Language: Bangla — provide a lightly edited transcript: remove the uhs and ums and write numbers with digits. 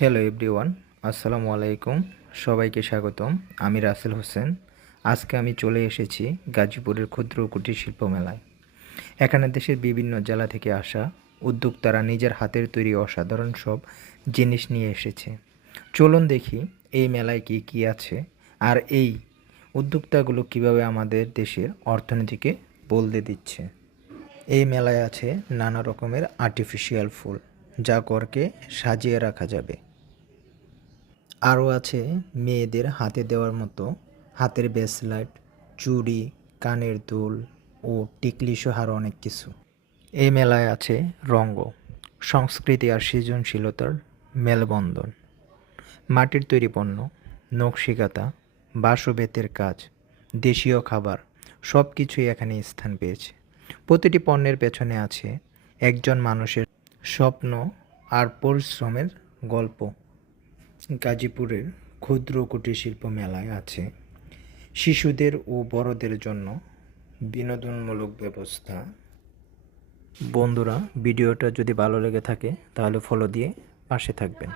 হ্যালো এভরিওয়ান, আসসালামু আলাইকুম। সবাইকে স্বাগতম। আমি রাসেল হোসেন। আজকে আমি চলে এসেছি গাজীপুরের ক্ষুদ্র ও কুটির শিল্প মেলায়। এখানে দেশের বিভিন্ন জেলা থেকে আসা উদ্যোক্তারা নিজের হাতের তৈরি অসাধারণ সব জিনিস নিয়ে এসেছে। চলুন দেখি এই মেলায় কী কী আছে, আর এই উদ্যোক্তাগুলো কিভাবে আমাদের দেশের অর্থনীতিকে বদলে দিচ্ছে। এই মেলায় আছে নানা রকমের আর্টিফিশিয়াল ফুল, যা ঘরকে সাজিয়ে রাখা যাবে। আরও আছে মেয়েদের হাতে দেওয়ার মতো হাতের ব্রেসলেট, চুড়ি, কানের দুল ও টিকলি সহ আরও অনেক কিছু। এই মেলায় আছে রঙ্গ, সংস্কৃতি আর সৃজনশীলতার মেলবন্ধন। মাটির তৈরি পণ্য, নকশিকাঁথা, বাঁশ ও বেতের কাজ, দেশীয় খাবার সব কিছুই এখানে স্থান পেয়েছে। প্রতিটি পণ্যের পেছনে আছে একজন মানুষের স্বপ্ন আর পরিশ্রমের গল্প। গাজীপুরের ক্ষুদ্র কুটির শিল্প মেলায় আছে শিশুদের ও বড়দের জন্য বিনোদনমূলক ব্যবস্থা। বন্ধুরা, ভিডিওটা যদি ভালো লেগে থাকে তাহলে ফলো দিয়ে পাশে থাকবেন।